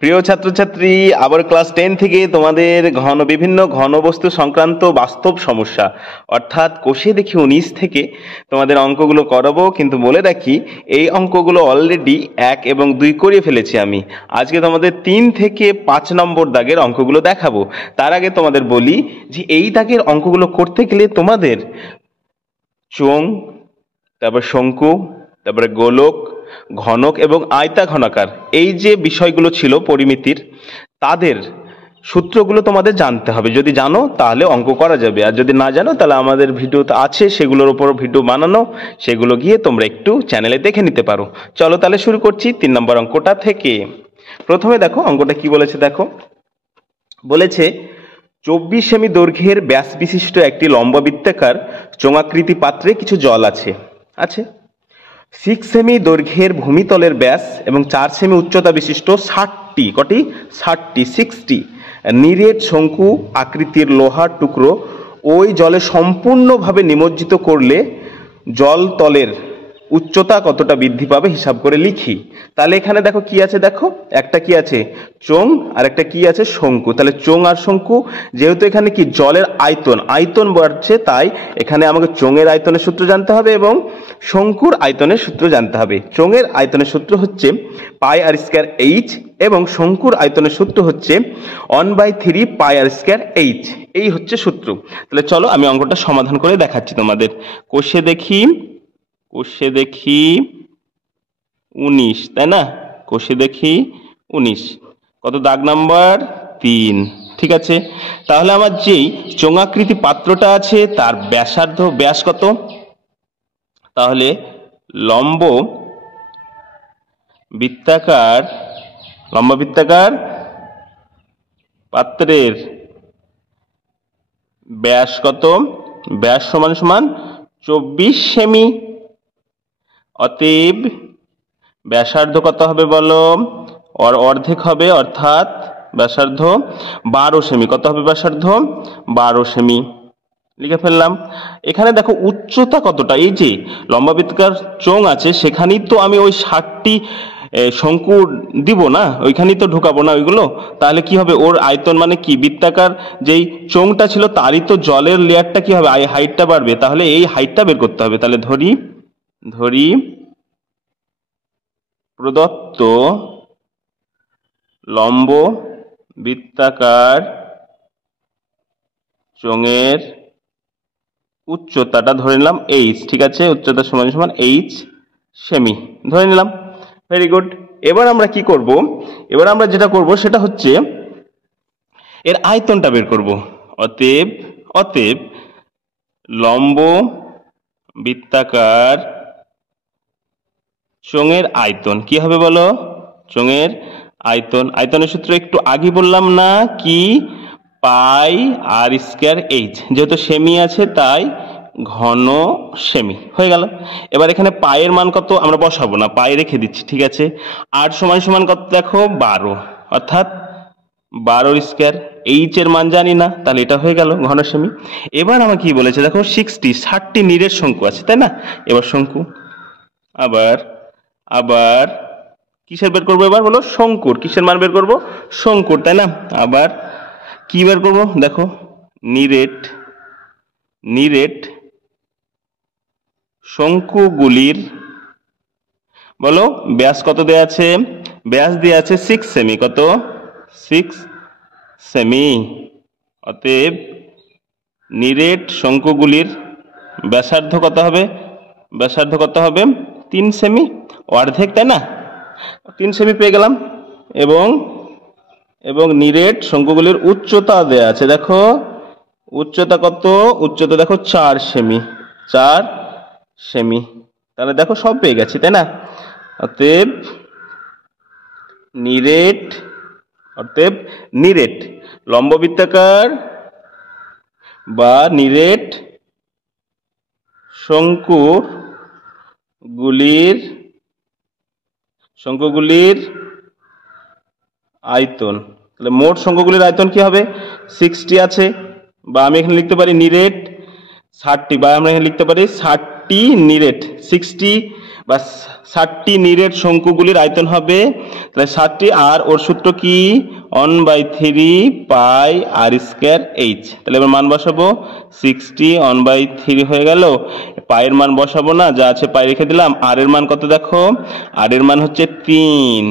প্রিয় ছাত্রছাত্রী, আবার ক্লাস 10 থেকে তোমাদের বিভিন্ন ঘনবস্তু সংক্রান্ত বাস্তব সমস্যা অর্থাৎ কোষে দেখি 19 থেকে তোমাদের অঙ্কগুলো করাবো। কিন্তু বলে রাখি, এই অঙ্কগুলো অলরেডি 1 এবং 2 করিয়ে ফেলেছি আমি। আজকে তোমাদের 3 থেকে 5 নম্বর দাগের অঙ্কগুলো দেখাবো। তার আগে তোমাদের বলি যে এই দাগের অঙ্কগুলো করতে গেলে তোমাদের চোঙ, তারপর শঙ্কু, তারপরে গোলক, ঘনক এবং আয়তা ঘনাকার, এই যে বিষয়গুলো ছিল পরিমিতির, তাদের সূত্রগুলো তোমাদের জানতে হবে। যদি জানো তাহলে অঙ্ক করা যাবে, আর যদি না জানো তাহলে আমাদের ভিডিওতে আছে, সেগুলোর উপর ভিডিও বানানো, সেগুলো গিয়ে তোমরা একটু চ্যানেলে দেখে নিতে পারো। চলো তাহলে শুরু করছি 3 নম্বর অঙ্কটা থেকে। প্রথমে দেখো অঙ্কটা কি বলেছে। দেখো বলেছে 24 সেমি দৈর্ঘ্যের ব্যাস বিশিষ্ট একটি লম্ববৃত্তাকার চোঙাকৃতি পাত্রে কিছু জল আছে। 6 সেমি দৈর্ঘ্যের ভূমিতলের ব্যাস এবং 4 সেমি উচ্চতা বিশিষ্ট 60 নিরেট শঙ্কু আকৃতির লোহার টুকরো ওই জলে সম্পূর্ণভাবে নিমজ্জিত করলে জল তলের উচ্চতা কতটা বৃদ্ধি পাবে হিসাব করে লিখি। তাহলে এখানে দেখো কি আছে, দেখো একটা কি আছে চোঙ আর একটা কি আছে শঙ্কু। তাহলে চোঙ আর শঙ্কু, যেহেতু এখানে কি জলের আয়তন বাড়ছে, তাই এখানে আমাকে চোঙের আয়তনের সূত্র জানতে হবে এবং শঙ্কুর আয়তনের সূত্র জানতে হবে। চোঙের আয়তনের সূত্র হচ্ছে পাই আর স্কয়ার এইচ এবং শঙ্কুর আয়তনের সূত্র হচ্ছে 1/3 পাই আর স্কয়ার এইচ। এই হচ্ছে সূত্র। তাহলে চলো আমি অঙ্কটা সমাধান করে দেখাচ্ছি তোমাদের। কোষে দেখি 19, তাই না? কোষে দেখি 19, কত দাগ নাম্বার 3। ঠিক আছে, তাহলে আমার যেই চোঙাকৃতি পাত্রটা আছে তার ব্যাস কত? তাহলে লম্ব বৃত্তাকার পাত্রের ব্যাস কত? ব্যাস সমান সমান 24 সেমি। অতএব ব্যাসার্ধ কত হবে বলো? অর্ধেক হবে, অর্থাৎ ব্যাসার্ধ 12 সেমি। কত হবে ব্যাসার্ধ? 12 সেমি। লিখে ফেললাম। এখানে দেখো উচ্চতা কতটা, এই যে লম্বাবৃত্তাকার চোঙ আছে সেখানেই তো আমি ওই 60টি শঙ্কু দিব না, ওইখানেই তো ঢুকাবো না ওইগুলো। তাহলে কি হবে, ওর আয়তন মানে কি, বৃত্তাকার যেই চোঙটা ছিল তারই তো জলের লেয়ারটা কি হবে, হাইটটা বাড়বে। তাহলে এই হাইটটা বের করতে হবে। তাহলে ধরি প্রদত্ত লম্ব বৃত্তাকার চোঙের উচ্চতাটা ধরে নিলাম এইচ। ঠিক আছে, উচ্চতা সমান সমান এইচ সেমি ধরে নিলাম। Very good. এবার আমরা কি করব? এবার আমরা যেটা করব সেটা হচ্ছে এর আয়তনটা বের করব। অতএব লম্ব বৃত্তাকার চোঙের আয়তন কি হবে বলো? চোঙের আয়তনের সূত্র একটু আগে বললাম না কি? পাই আর স্কয়ার এইচ। যেহেতু সেমি আছে তাই ঘন সেমি হয়ে গেল। এবার এখানে পায়ের মান কত আমরা বসাবো না, পাই রেখে দিচ্ছি। ঠিক আছে, আর সমান সমান কত দেখো 12, অর্থাৎ 12 স্কয়ার। এইচ এর মান জানি না, তাহলে এটা হয়ে গেল ঘন সেমি। এবার আমার কি বলেছে দেখো, 60টি নিরেট শঙ্কু আছে, তাই না? এবার শঙ্কু আবার কিসের বের করবো এবার বলো? শঙ্কুর। কিসের মান বের করবো? শঙ্কুর, তাই না? আবার কি বের করবো দেখো, নিরেট শঙ্কুগুলির বলো ব্যাস কত দেয়া আছে? ব্যাস দেয়া আছে 6 সেমি। কত? 6 সেমি। অতএব নিরেট শঙ্কুগুলির ব্যাসার্ধ কত হবে? 3 সেমি, অর্ধেক, তাই না? 3 সেমি পেয়ে গেলাম। এবং নিরেট শঙ্কুগুলির উচ্চতা দেয়া আছে। দেখো উচ্চতা কত? উচ্চতা দেখো 4 সেমি। তাহলে দেখো সব পেয়ে গেছি, তাই না? অতএব নিরেট লম্ববৃত্তাকার বা নিরেট শঙ্কুগুলির আয়তন। তাহলে মোট শঙ্কুগুলির আয়তন কি হবে? 60 আছে, বা আমি এখানে লিখতে পারি নিরেট 60, বা আমরা এখানে লিখতে পারি 60টি নিরেট। 60 বাস 60টি নিরেট শঙ্কুগুলির আয়তন হবে তাহলে 60টি, আর ওর সূত্র কি 1/3 পাই আর স্কয়ার এইচ। তাহলে এবার মান বসাবো 60 1/3 হয়ে গেল, পায়ের মান বসাবো না, যা আছে পাই রেখে দিলাম। আর এর মান কত দেখো, আর এর মান হচ্ছে 3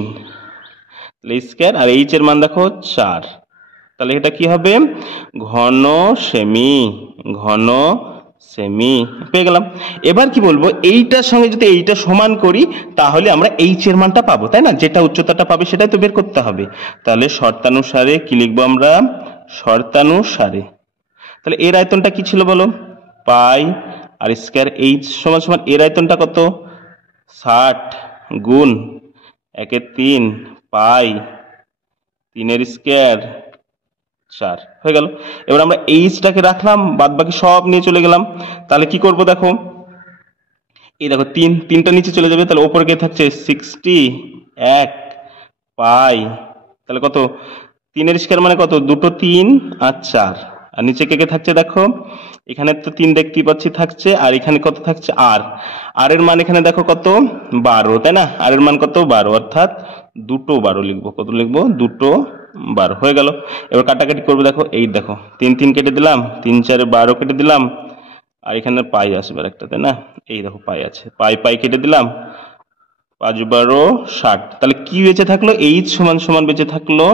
স্কয়ার, আর এইচ এর মান দেখো 4। তাহলে এটা কি হবে ঘন সেমি, ঘন সেমি পেয়ে গেলাম। এবার কি বলবো, এইটার সঙ্গে যদি এইটা সমান করি তাহলে আমরা এইচ এর মানটা পাবো, তাই না? যেটা উচ্চতাটা পাবে সেটাই তো বের করতে হবে। তাহলে শর্তানুসারে কি লিখবো আমরা, শর্তানুসারে। তাহলে এর আয়তনটা কি ছিল বলো, পাই আর স্কয়ার এইচ সমান সমান এর আয়তনটা কত 60 গুণ 1/3 পাই 3 স্কয়ার 4 হয়ে গেল। এবার আমরা এইচটাকে রাখলাম, বাদ বাকি সব নিয়ে চলে গেলাম। তাহলে কি করব দেখো, এই দেখো তিনটা নিচে চলে যাবে, তাহলে ওপরে কে থাকছে 60 1 পাই, তাহলে কত 3 স্কয়ার মানে কত, দুটো 3 আর 4, আর নিচে কে কে থাকছে দেখো, এখানে তো 3 দেখতেই পাচ্ছি থাকছে, আর এখানে কত থাকছে আর এর মান এখানে দেখো কত 12, তাই না? আর এর মান কত 12, অর্থাৎ দুটো 12 লিখবো। কত লিখবো, দুটো 12 হয়ে গেল। এবার কাটাকাটি করবো, দেখো এই দেখো 3 3 কেটে দিলাম, 3 4 12 কেটে দিলাম, আর এখানে পাই আসবে একটা, তাই না? এই দেখো পাই আছে, পাই কেটে দিলাম, 5 12 60। তাহলে কি বেঁচে থাকলো, এইচ সমান সমান বেঁচে থাকলো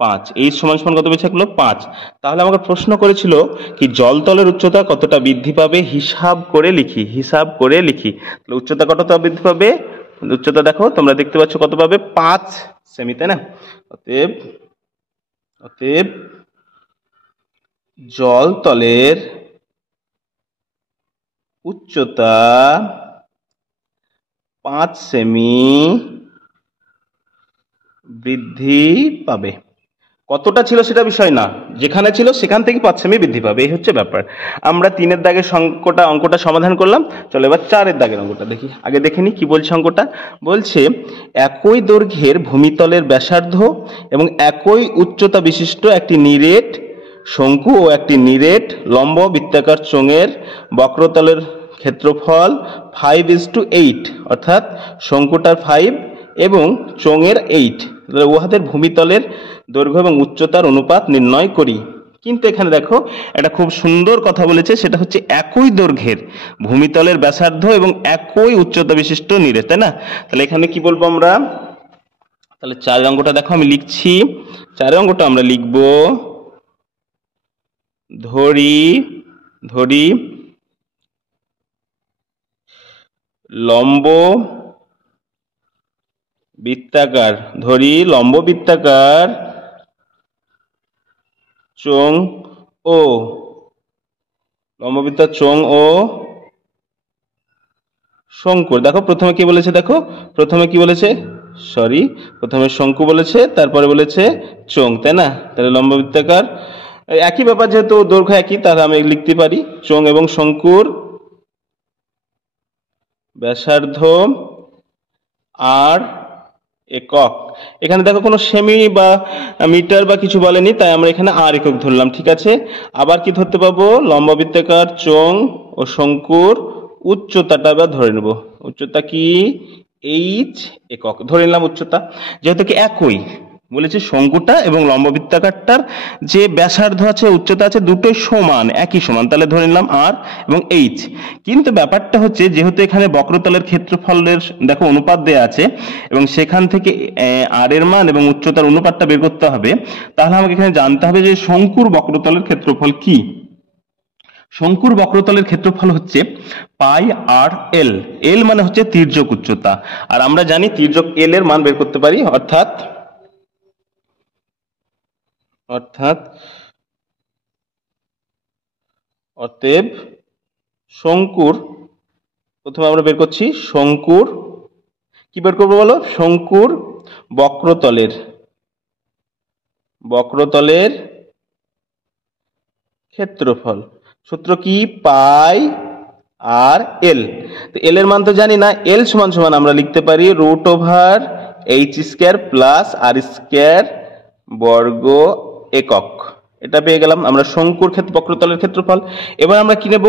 5। এইচ সমান সমান কত বেঁচে থাকলো 5। তাহলে আমাকে প্রশ্ন করেছিল কি জলতলের উচ্চতা কতটা বৃদ্ধি পাবে, হিসাব করে লিখি, হিসাব করে লিখি। তাহলে উচ্চতা কতটা বৃদ্ধি পাবে, উচ্চতা দেখো তোমরা দেখতে পাচ্ছ কত পাবে, 5 সেমি, তাই না? অতএব অতএব জলতলের উচ্চতা 5 সেমি বৃদ্ধি পাবে। কতটা ছিল সেটা বিষয় না, যেখানে ছিল সেখান থেকে 5 সেমি বৃদ্ধি পাবে, এই হচ্ছে ব্যাপার। আমরা 3-এর দাগের অঙ্কটা সমাধান করলাম। চলো এবার 4-এর দাগের অঙ্কটা দেখি। আগে দেখে নি কি বলছে অঙ্কটা। বলছে একই দৈর্ঘ্যের ভূমিতলের ব্যাসার্ধ এবং একই উচ্চতা বিশিষ্ট একটি নিরেট শঙ্কু ও একটি নিরেট লম্ব বৃত্তাকার চোঙের বক্রতলের ক্ষেত্রফল 5:8, অর্থাৎ শঙ্কুটার 5 এবং চোঙের 8, উহাদের ভূমিতলের দৈর্ঘ্য এবং উচ্চতার অনুপাত নির্ণয় করি। কিন্তু এখানে দেখো একটা খুব সুন্দর কথা বলেছে, সেটা হচ্ছে একই দৈর্ঘ্যের ভূমিতলের ব্যাসার্ধ এবং একই উচ্চতা বিশিষ্ট নিরেট, তাই না? তাহলে এখানে কি বলবো আমরা, তাহলে 4 অঙ্কটা দেখো আমি লিখছি। 4 অঙ্কটা আমরা লিখব, ধরি লম্ব বৃত্তাকার, চোঙ ও শঙ্কুর। দেখো প্রথমে কি বলেছে, প্রথমে শঙ্কু বলেছে, তারপরে বলেছে চোঙ, তাই না? তাহলে লম্ব বৃত্তাকার একই ব্যাপার, যেহেতু দৈর্ঘ্য একই তাহলে আমি লিখতে পারি চোঙ এবং শঙ্কুর ব্যাসার্ধ আর একক। এখানে দেখো কোনো সেমি বা মিটার বা কিছু বলেনি, তাই আমরা এখানে আর একক ধরলাম, ঠিক আছে? আবার কি ধরতে পাবো, লম্ব বৃত্তাকার চোঙ ও শঙ্কুর উচ্চতাটা বা ধরে নেব। উচ্চতা কি এইচ একক ধরে নিলাম উচ্চতা, যেহেতু কি একই বলেছে শঙ্কুটা এবং লম্ব বৃত্তাকারটার যে ব্যাসার্ধ আছে উচ্চতা আছে দুটোই সমান, একই সমান, তাহলে ধরে নিলাম আর এবং এইচ। কিন্তু ব্যাপারটা হচ্ছে যেহেতু এখানে বক্রতলের ক্ষেত্রফলের দেখো অনুপাত দেয়া আছে এবং সেখান থেকে আর এর মান এবং উচ্চতার অনুপাতটা বের করতে হবে, তাহলে আমাকে এখানে জানতে হবে যে শঙ্কুর বক্রতলের ক্ষেত্রফল কি। শঙ্কুর বক্রতলের ক্ষেত্রফল হচ্ছে পাই আর এল। এল মানে হচ্ছে তির্যক উচ্চতা, আর আমরা জানি তির্যক এল এর মান বের করতে পারি, অর্থাৎ অতএব শঙ্কুর, প্রথমে আমরা বের করছি শঙ্কুর, কি বের করবো বলো, শঙ্কুর বক্রতলের ক্ষেত্রফল। সূত্র কি, পাই আর এল। তো এল এর মান তো জানি না, এল সমান সমান আমরা লিখতে পারি √h² প্লাস আর স্কয়ার বর্গ একক। এটা পেয়ে গেলাম আমরা শঙ্কুর বক্রতলের ক্ষেত্রফল। এবার আমরা কি নেব,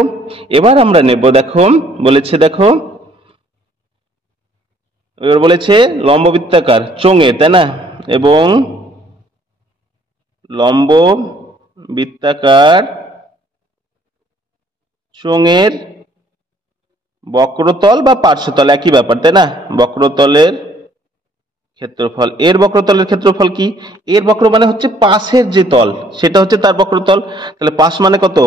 এবার আমরা নেব দেখো বলেছে, দেখো এবার বলেছে লম্ব বৃত্তাকার চোঙের, তাই না, এবং লম্ব বৃত্তাকার চোঙের বক্রতল বা পার্শ্বতল একই ব্যাপার, তাই না। বক্রতলের ক্ষেত্রফল, এর বক্রতলের ক্ষেত্রফল কি, এর বক্র মানে হচ্ছে পাশের যে তল সেটা হচ্ছে তার বক্রতল। তাহলে পাশ মানে কত,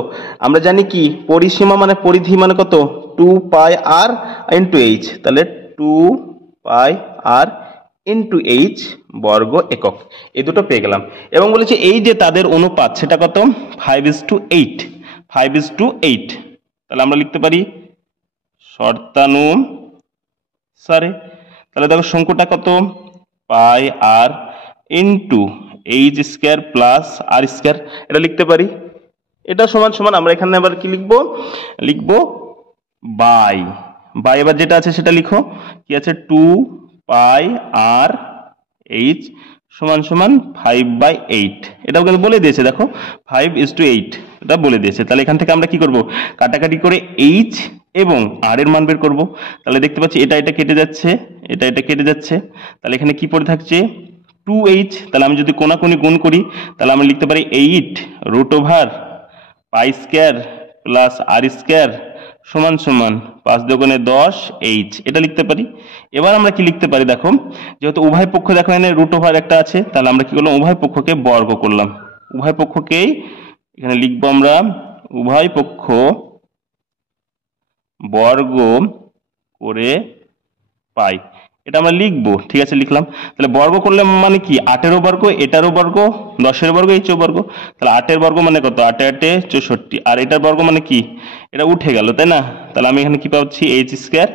আমরা জানি কি পরিসীমা মানে পরিধি মানে কত, 2 পাই আর ইন্টু এইচ। তাহলে 2 পাই আর ইন্টু এইচ বর্গ একক, এই দুটো পেয়ে গেলাম। এবং বলেছি এই যে তাদের অনুপাত সেটা কত, 5:8, 5:8। তাহলে আমরা লিখতে পারি শর্তানুসারে। তাহলে দেখো শঙ্কুটা কত, পাই আর ইন্টু এইচ স্কোয়ার প্লাস আর স্কোয়ার, এটা লিখতে পারি। এটা সমান সমান আমরা এখানে আবার কি লিখবো, লিখবো বাই বাই এবার যেটা আছে সেটা লিখো, কি আছে 2 পাই আর এইচ সমান সমান 5/8। এটাও কিন্তু বলে দিয়েছে, দেখো 5:8 এটা বলে দিয়েছে। তাহলে এখান থেকে আমরা কি করব, কাটাকাটি করে এইচ এবং আর এর মান বের করব। তাহলে দেখতে পাচ্ছি এটা এটা কেটে যাচ্ছে, এটা এটা কেটে যাচ্ছে, তাহলে এখানে কি পড়ে থাকছে 2h। তাহলে আমি যদি কোনাকুনি গুণ করি তাহলে আমি লিখতে পারি 8√পাই স্কোয়ার প্লাস আর স্কোয়ার সমান সমান 5 দুগুণে 10 এইচ, এটা লিখতে পারি। এবার আমরা কি লিখতে পারি, দেখো যেহেতু উভয় পক্ষ দেখো এখানে √ওভার একটা আছে, তাহলে আমরা কি করলাম উভয় পক্ষকে বর্গ করলাম। উভয় পক্ষকেই এখানে লিখবো আমরা উভয় পক্ষ বর্গ করে পাই, এটা আমরা লিখবো, ঠিক আছে লিখলাম। তাহলে বর্গ করলে মানে কি 8-এরও বর্গ, এটারও বর্গ, 10-এর বর্গ, এইচও বর্গ। তাহলে 8-এর বর্গ মানে কত, 8-8 64, আর এটার বর্গ মানে কি, এটা উঠে গেল, তাই না। তাহলে আমি এখানে কি পাচ্ছি এইচ স্কোয়ার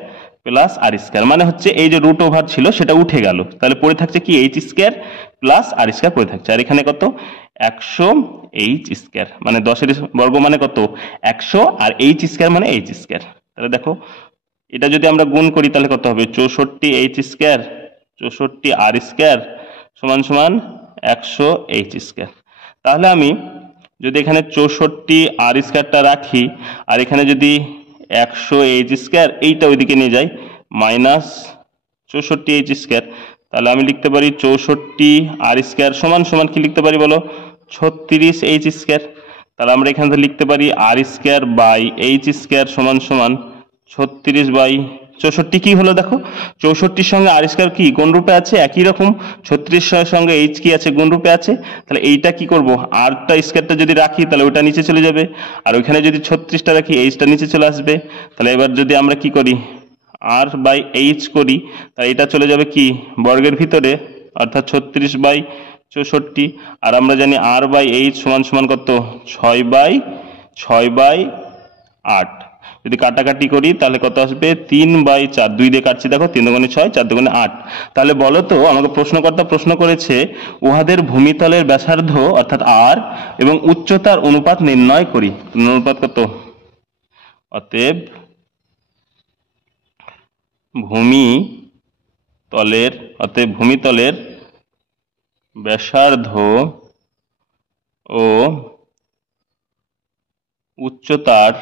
প্লাস আর স্কোয়ার, মানে হচ্ছে এই যে √ওভার ছিল সেটা উঠে গেল, তাহলে পড়ে থাকছে কি এইচ স্কোয়ার প্লাস আর স্কোয়ার পড়ে থাকছে। আর এখানে কত 100 এইচ স্কোয়ার, মানে 10-এর বর্গ মানে কত 100, আর এইচ স্কোয়ার মানে এইচ স্কোয়ার। তাহলে দেখো এটা যদি আমরা গুণ করি তাহলে কত হবে 64 এইচ স্কোয়ার 64 আর স্কোয়ার সমান সমান 100 এইচ স্কোয়ার। তাহলে আমি যদি এখানে 64 আর স্কোয়ারটা রাখি আর এখানে যদি 100 এইচ স্কোয়ার এইটা ওইদিকে নিয়ে যাই মাইনাস 64 এইচ স্কোয়ার, তাহলে আমি লিখতে পারি 64 আর স্কোয়ার সমান সমান কি লিখতে পারি বলো 36 এইচ স্কোয়ার। তাহলে আমরা এখান থেকে লিখতে পারি আর স্কোয়ার বাই এইচ স্কোয়ার সমান সমান 36/64 কি হলো, দেখো 64-র সঙ্গে আর স্কোয়ার কি কোন রূপে আছে, একই রকম। 36-এর সঙ্গে এইচ কি আছে, গুণ রূপে আছে। তাহলে এইটা কি করব, আরটা স্কোয়ারটা যদি রাখি তাহলে ওটা নিচে চলে যাবে, আর ওইখানে যদি 36টা রাখি এইচটা নিচে চলে আসবে। তাহলে এবার যদি আমরা কি করি আর বাই এইচ করি তাহলে এটা চলে যাবে কি বর্গের ভিতরে, অর্থাৎ 36/64। আর আমরা জানি আর বাই এইচ সমান সমান কত 6/8। যদি কাটাকাটি করি তাহলে কত আসবে 3/4, 2 দিয়ে কাটছি দেখো 3 দুগুণে 6, 4 দুগুণে 8। তাহলে বলো তো আমাকে প্রশ্নকর্তা প্রশ্ন করেছে উহাদের ভূমিতলের ব্যাসার্ধ অর্থাৎ আর এবং উচ্চতার অনুপাত নির্ণয় করি। অনুপাত কত, অতএব ভূমিতলের ব্যাসার্ধ ও উচ্চতার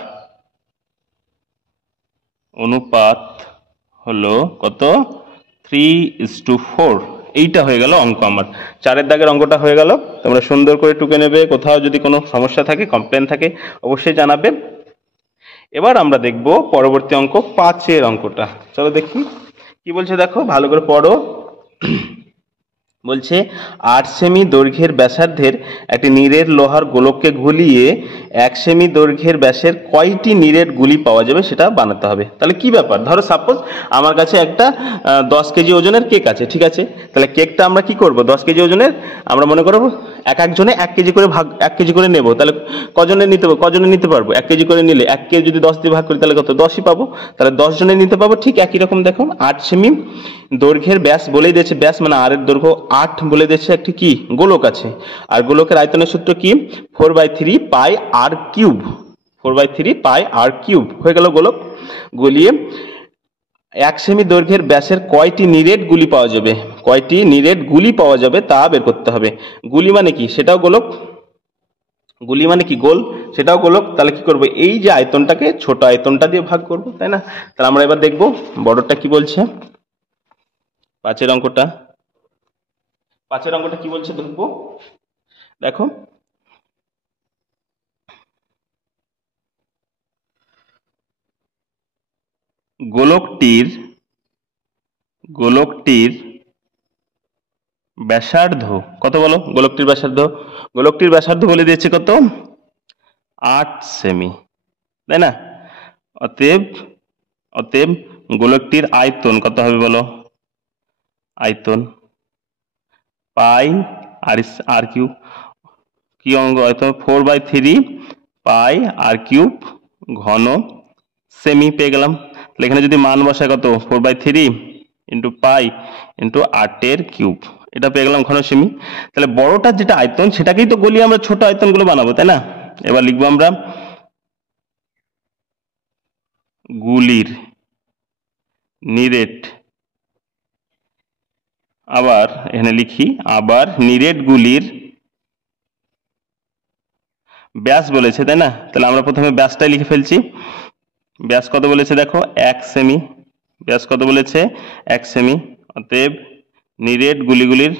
অনুপাত হলো কত 3:4। এইটা হয়ে গেল অঙ্ক আমার, 4-এর দাগের অঙ্কটা হয়ে গেল। তোমরা সুন্দর করে টুকে নেবে, কোথাও যদি কোনো সমস্যা থাকে কমপ্লেন থাকে অবশ্যই জানাবে। এবার আমরা দেখব পরবর্তী অঙ্ক 5-এর অঙ্কটা, চলো দেখি কি বলছে, দেখো ভালো করে পড়ো। বলছে 8 সেমি দৈর্ঘ্যের ব্যাসার্ধের একটি নিরেট লোহার গোলককে ঘুলিয়ে 1 সেমি দৈর্ঘ্যের ব্যাসের কয়টি নিরেট গুলি পাওয়া যাবে সেটা বানাতে হবে। তাহলে কি ব্যাপার, ধরো সাপোজ আমার কাছে একটা 10 কেজি ওজনের কেক আছে, ঠিক আছে। তাহলে কেকটা আমরা কি করব, 10 কেজি ওজনের আমরা মনে করব এক একজনে 1 কেজি করে 1 কেজি করে নেব। তাহলে কজনে নিতে পারবো, 1 কেজি করে নিলে 1 কে যদি 10 দিয়ে ভাগ করি তাহলে কত 10ই পাবো, তাহলে 10 জনে নিতে পাবো। ঠিক একই রকম দেখো 8 সেমি দৈর্ঘ্যের ব্যাস বলেই দিয়েছে, ব্যাস মানে আর এর দৈর্ঘ্য 8 বলে দিয়েছে, একটি কি গোলক আছে, আর গোলকের আয়তনের সূত্র কি 4/3 পাই আর কিউব, 4/3 পাই আর কিউব হয়ে গেল গোলক। গলিয়ে 1 সেমি দৈর্ঘ্যের ব্যাসের কয়টি নিরেট গুলি পাওয়া যাবে, কয়টি নিরেট গুলি পাওয়া যাবে তা বের করতে হবে। গুলি মানে কি, সেটাও গোলক, গুলি মানে কি গোল, সেটাও গোলক। তাহলে কি করব, এই যে আয়তনটাকে ছোট আয়তনটা দিয়ে ভাগ করব, তাই না। তাহলে আমরা এবার দেখব বড়টা কি বলছে। পাঁচের অঙ্কটা কি বলছে দেখবো। দেখো, গোলকটির ব্যাসার্ধ কত বলো? গোলকটির ব্যাসার্ধ বলে দিয়েছে কত? 8 সেমি, তাই না? অতএব গোলকটির আয়তন কত হবে বলো? আয়তন পাই আর কিউব, কি অঙ্ক আয়তন 4/3 পাই আর কিউব ঘন সেমি পেয়ে গেলাম। তাহলে এখানে যদি মান বসায় কত? 4/3 ইন্টু পাই ইন্টু 8 কিউব, এটা পেয়ে গেলাম ঘন সেমি। তাহলে বড়টার যেটা আয়তন সেটাকেই তো গলিয়ে আমরা ছোট আয়তনগুলো বানাবো, তাই না? এবার লিখবো আমরা গুলির নিরেট, আবার এখানে লিখি আবার নিরেট গুলির ব্যাস বলেছে, তাই না? তাহলে আমরা প্রথমে ব্যাসটাই লিখে ফেলছি। ব্যাস কত বলেছে দেখো? 1 সেমি। ব্যাস কত বলেছে? 1 সেমি। অতএব নিরেট গুলিগুলির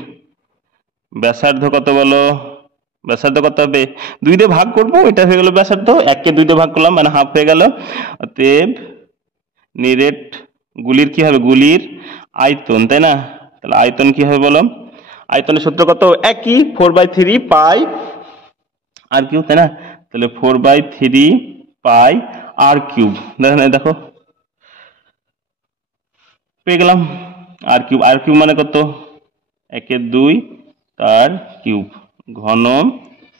ব্যাসার্ধ কত বলো? ব্যাসার্ধ কত হবে? 2 দিয়ে ভাগ করবো, এটা হয়ে গেল ব্যাসার্ধ। 1 কে 2 দিয়ে ভাগ করলাম মানে হাফ হয়ে গেল। অতএব নিরেট গুলির কি হবে? গুলির আয়তন, তাই না? তাহলে আয়তন কি হবে বলো? আয়তনের সূত্র কত? একই, 4/3 পাই আর কিউব, তাই না? তাহলে 4/3 পাই আর কিউব, দেখো পেয়ে গেলাম। আর কিউব মানে কত? 1 2 তার কিউব ঘন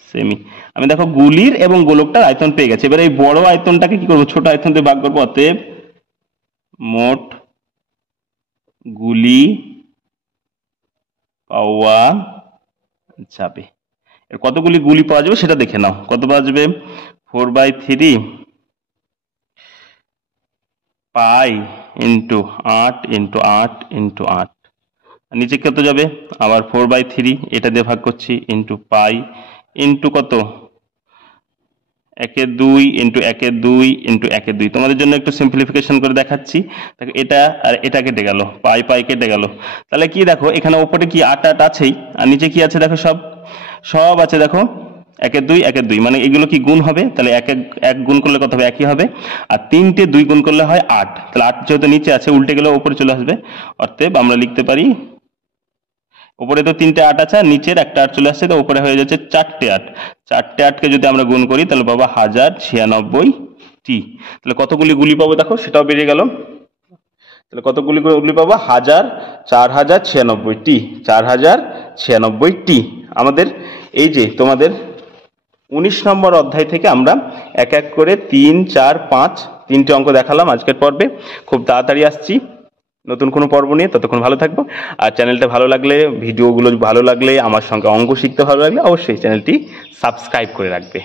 সেমি। আমি দেখো গুলির এবং গোলকটার আয়তন পেয়ে গেছে। এবার এই বড় আয়তনটাকে কি করবো? ছোট আয়তন দিয়ে ভাগ করবো। অতএব মোট গুলি পাওয়া যাবে। এর কতগুলি গুলি পাওয়া যাবে সেটা দেখে নাও। কত পাওয়া যাবে? 4/3 পাই ইন্টু 8 ইন্টু 8 ইন্টু 8, নিচে কত যাবে? আবার 4/3 এটা দিয়ে ভাগ করছি ইন্টু পাই ইন্টু কত? 1 2 ইন্টু 1 2 ইন্টু 1 2। তোমাদের জন্য একটু সিম্পলিফিকেশন করে দেখাচ্ছি। দেখো এটা আর এটা কেটে গেল, পাই কেটে গেল। তাহলে কি দেখো এখানে ওপরে কি 8 8 আছেই, আর নিচে কি আছে দেখো? সব আছে দেখো। 1 2 1 2 মানে এগুলো কি গুণ হবে? তাহলে 1 গুণ করলে কত হবে? একই হবে। আর 3টে 2 গুণ করলে হয় 8। তাহলে 8 যেহেতু নিচে আছে উল্টে গেলে উপরে চলে আসবে। অতএব আমরা লিখতে পারি, উপরে তো 3টে 8 আছে আর নিচের একটা 8 চলে আসছে, তো উপরে হয়ে যাচ্ছে 4টে 8। 4টে 8কে যদি আমরা গুণ করি তাহলে পাবো 1096টি। তাহলে কতগুলি গুলি পাবো দেখো, সেটাও বেরিয়ে গেল। তাহলে কতগুলি গুলি পাবো? 4096টি। 4096টি আমাদের এই যে তোমাদের 19 নম্বর অধ্যায় থেকে আমরা এক এক করে 3 4 5 3টে অঙ্ক দেখালাম আজকের পর্বে। খুব তাড়াতাড়ি আসছি নতুন কোনো পর্ব নিয়ে। ততক্ষণ ভালো থাকবো। আর চ্যানেলটা ভালো লাগলে, ভিডিওগুলো ভালো লাগলে, আমার সঙ্গে অঙ্ক শিখতে ভালো লাগলে অবশ্যই চ্যানেলটি সাবস্ক্রাইব করে রাখবে।